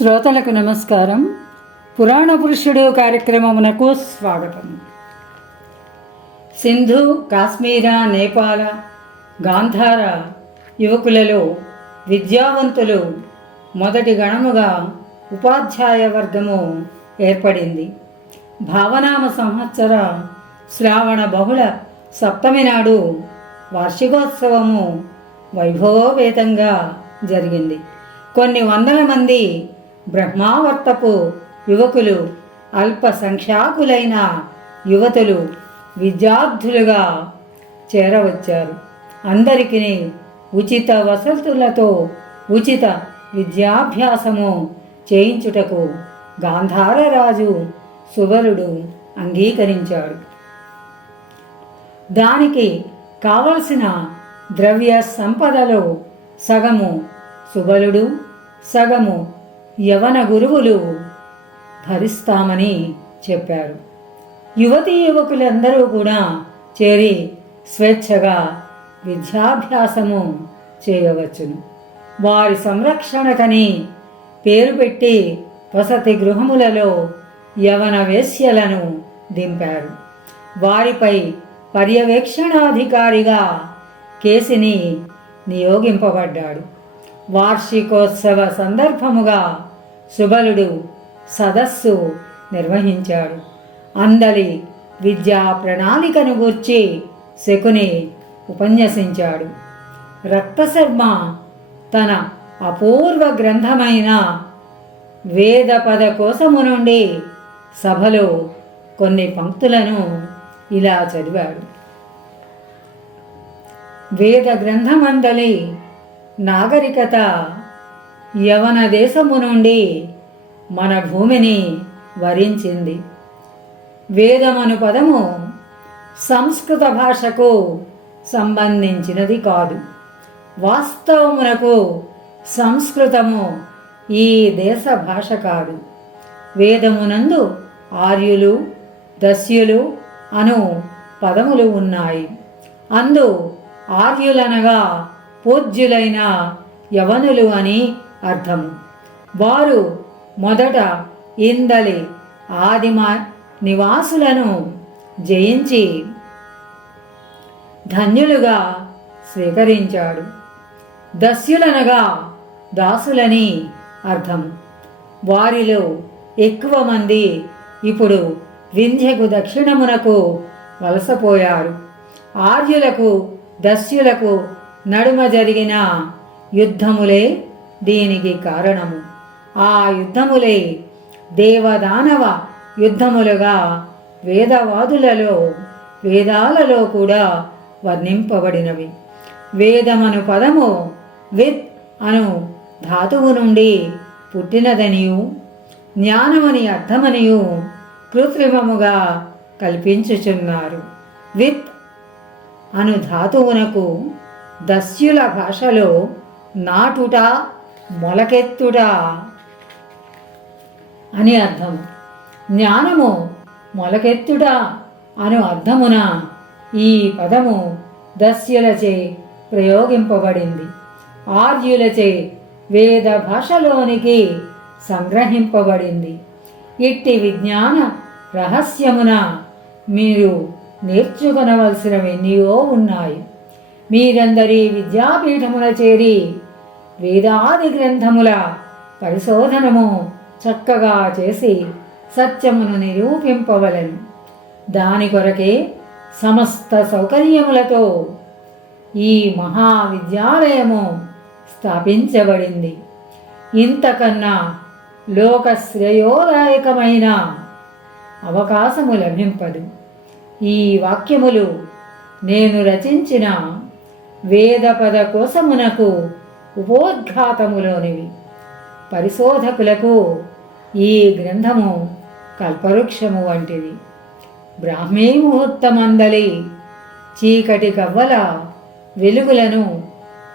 శ్రోతలకు నమస్కారం. పురాణ పురుషుడు కార్యక్రమమునకు స్వాగతం. సింధు, కాశ్మీర, నేపాల, గాంధార యువకులలో విద్యావంతులు మొదటి గణముగా ఉపాధ్యాయ వర్గము ఏర్పడింది. భావనామ సంవత్సర శ్రావణ బహుళ సప్తమి నాడు వార్షికోత్సవము వైభవోపేతంగా జరిగింది. కొన్ని వందల మంది బ్రహ్మావర్తపు యువకులు, అల్ప సంఖ్యాకులైన యువతులు విద్యార్థులుగా చేరవచ్చారు. అందరికీ ఉచిత వసతులతో ఉచిత విద్యాభ్యాసము చేయించుటకు గాంధార రాజు సుబలుడు అంగీకరించాడు. దానికి కావలసిన ద్రవ్య సంపదలో సగము సుబలుడు, సగము యవన గురువులు భరిస్తామని చెప్పారు. యువతీ యువకులందరూ కూడా చేరి స్వేచ్ఛగా విద్యాభ్యాసము చేయవచ్చును. వారి సంరక్షణకని పేరు పెట్టి వసతి గృహములలో యవన వేశ్యలను దింపారు. వారిపై పర్యవేక్షణాధికారిగా కేసిని నియోగింపబడ్డాడు. వార్షికోత్సవ సందర్భముగా సుబలుడు సదస్సు నిర్వహించాడు. అందలి విద్యా ప్రణాళికను గూర్చి శకుని ఉపన్యసించాడు. రక్తశర్మ తన అపూర్వ గ్రంథమైన వేద పద కోశము నుండి సభలో కొన్ని పంక్తులను ఇలా చదివాడు. వేద గ్రంథమందలి నాగరికత యవన దేశము నుండి మన భూమిని వరించింది. వేదమను పదము సంస్కృత భాషకు సంబంధించినది కాదు. వాస్తవమునకు సంస్కృతము ఈ దేశ భాష కాదు. వేదమునందు ఆర్యులు, దస్యులు అను పదములు ఉన్నాయి. అందు ఆర్యులనగా పూజ్యులైన యవనులు అని అర్థము. వారు మొదట ఇందలి ఆదిమ నివాసులను జయించి ధన్యులుగా స్వీకరించాడు. దస్యులనగా దాసులని అర్థం. వారిలో ఎక్కువ మంది ఇప్పుడు వింధ్యకు దక్షిణమునకు వలసపోయారు. ఆర్యులకు దస్యులకు నడుమ జరిగిన యుద్ధములే దీనికి కారణము. ఆ యుద్ధములే దేవదానవ యుద్ధములుగా వేదాలలో కూడా వర్ణింపబడినవి. వేదమను పదము విత్ అను ధాతువు నుండి పుట్టినదనియు, జ్ఞానమని అర్థమనియు కృత్రిమముగా కల్పించుచున్నారు. విత్ అను ధాతువునకు దస్యుల భాషలో నాటుట, మొలకెత్తుట అని అర్థం. జ్ఞానము మొలకెత్తుట అను అర్థమున ఈ పదము దస్యులచే ప్రయోగింపబడింది. ఆర్యులచే వేద భాషలోనికి సంగ్రహింపబడింది. ఇట్టి విజ్ఞాన రహస్యమున మీరు నేర్చుకొనవలసినవెన్నో ఉన్నాయి. మీరందరి విద్యాపీఠమున చేరి వేదాది గ్రంథముల పరిశోధనము చక్కగా చేసి సత్యమును నిరూపింపవలెను. దాని కొరకే సమస్త సౌకర్యములతో ఈ మహావిద్యాలయము స్థాపించబడింది. ఇంతకన్నా లోక శ్రేయోదాయకమైన అవకాశము లభింపదు. ఈ వాక్యములు నేను రచించిన వేదపద కోశమునకు ఉపోద్ఘాతములోనివి. పరిశోధకులకు ఈ గ్రంథము కల్పవృక్షము వంటిది. బ్రాహ్మీ ముహూర్తమందలి చీకటి కవ్వల వెలుగులను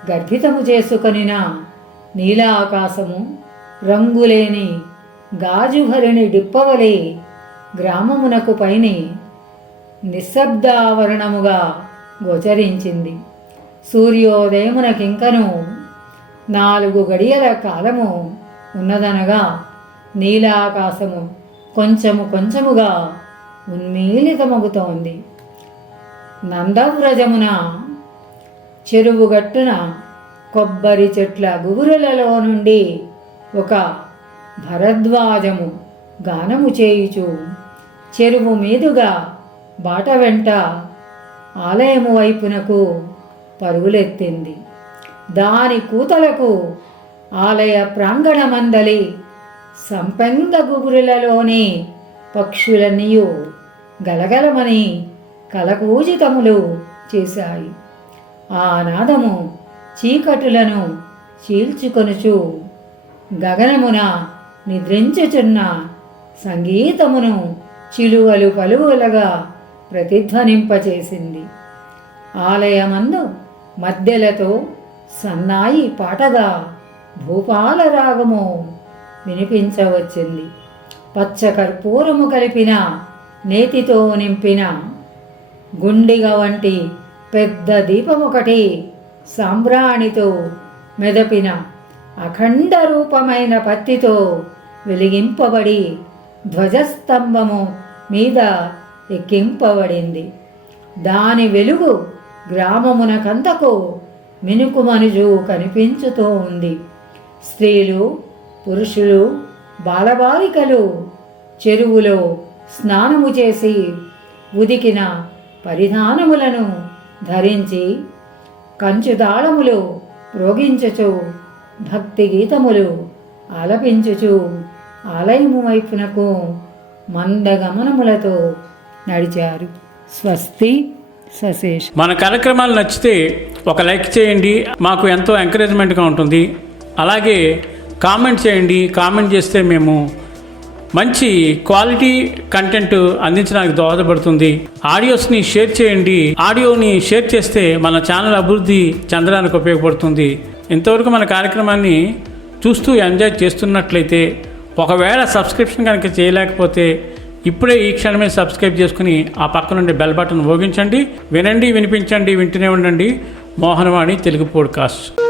గర్భితము చేసుకొనిన నీలాకాశము, రంగులేని గాజుభరిణి డిప్పవలే గ్రామమునకు పైని నిశ్శబ్దావరణముగా గోచరించింది. సూర్యోదయమునకింకను 4 గడియల కాలము ఉన్నదనగా నీలాకాశము కొంచెము కొంచెముగా ఉన్మీలితమగుతోంది. నందవ్రజమున చెరువు గట్టున కొబ్బరి చెట్ల గుబురులలో నుండి ఒక భరద్వాజము గానము చేయుచు చెరువు మీదుగా బాట వెంట ఆలయము వైపునకు పరుగులెత్తింది. దాని కూతలకు ఆలయ ప్రాంగణమందలి సంపెంగ గుబురులలోని పక్షులన్నీయు గలగలమని కలకూజితములు చేశాయి. ఆ నాదము చీకటులను చీల్చుకొనుచు గగనమున నిద్రించుచున్న సంగీతమును చిలువలు పలువులుగా ప్రతిధ్వనింపచేసింది. ఆలయమందు మధ్యలతో సన్నాయి పాటగా భూపాల రాగము వినిపించవచ్చింది. పచ్చ కర్పూరము కలిపిన నేతితో నింపిన గుండిగ వంటి పెద్ద దీపమొకటి సాంబ్రాణితో మెదపిన అఖండ రూపమైన పత్తితో వెలిగింపబడి ధ్వజస్తంభము మీద ఎక్కింపబడింది. దాని వెలుగు గ్రామమునకంతకు మినుకుమనుజు కనిపించుతూ ఉంది. స్త్రీలు, పురుషులు, బాలబాలికలు చెరువులో స్నానము చేసి ఉదికిన పరిధానములను ధరించి కంచుతాళములు మ్రోగించుచు భక్తి గీతములు ఆలపించుచు ఆలయము వైపునకు మందగమనములతో నడిచారు. స్వస్తి సశేష్. మన కార్యక్రమాలు నచ్చితే ఒక లైక్ చేయండి, మాకు ఎంతో ఎంకరేజ్మెంట్గా ఉంటుంది. అలాగే కామెంట్ చేయండి. కామెంట్ చేస్తే మేము మంచి క్వాలిటీ కంటెంట్ అందించడానికి దోహదపడుతుంది. ఆడియోస్ని షేర్ చేయండి. ఆడియోని షేర్ చేస్తే మన ఛానల్ అభివృద్ధి చెందడానికి ఉపయోగపడుతుంది. ఇంతవరకు మన కార్యక్రమాన్ని చూస్తూ ఎంజాయ్ చేస్తున్నట్లయితే, ఒకవేళ సబ్స్క్రిప్షన్ కనుక చేయలేకపోతే ఇప్పుడే ఈ క్షణమే సబ్స్క్రైబ్ చేసుకుని ఆ పక్క నుండి బెల్ బటన్ మోగించండి. వినండి, వినిపించండి, వింటూనే ఉండండి. మోహనవాణి తెలుగు పోడ్కాస్ట్.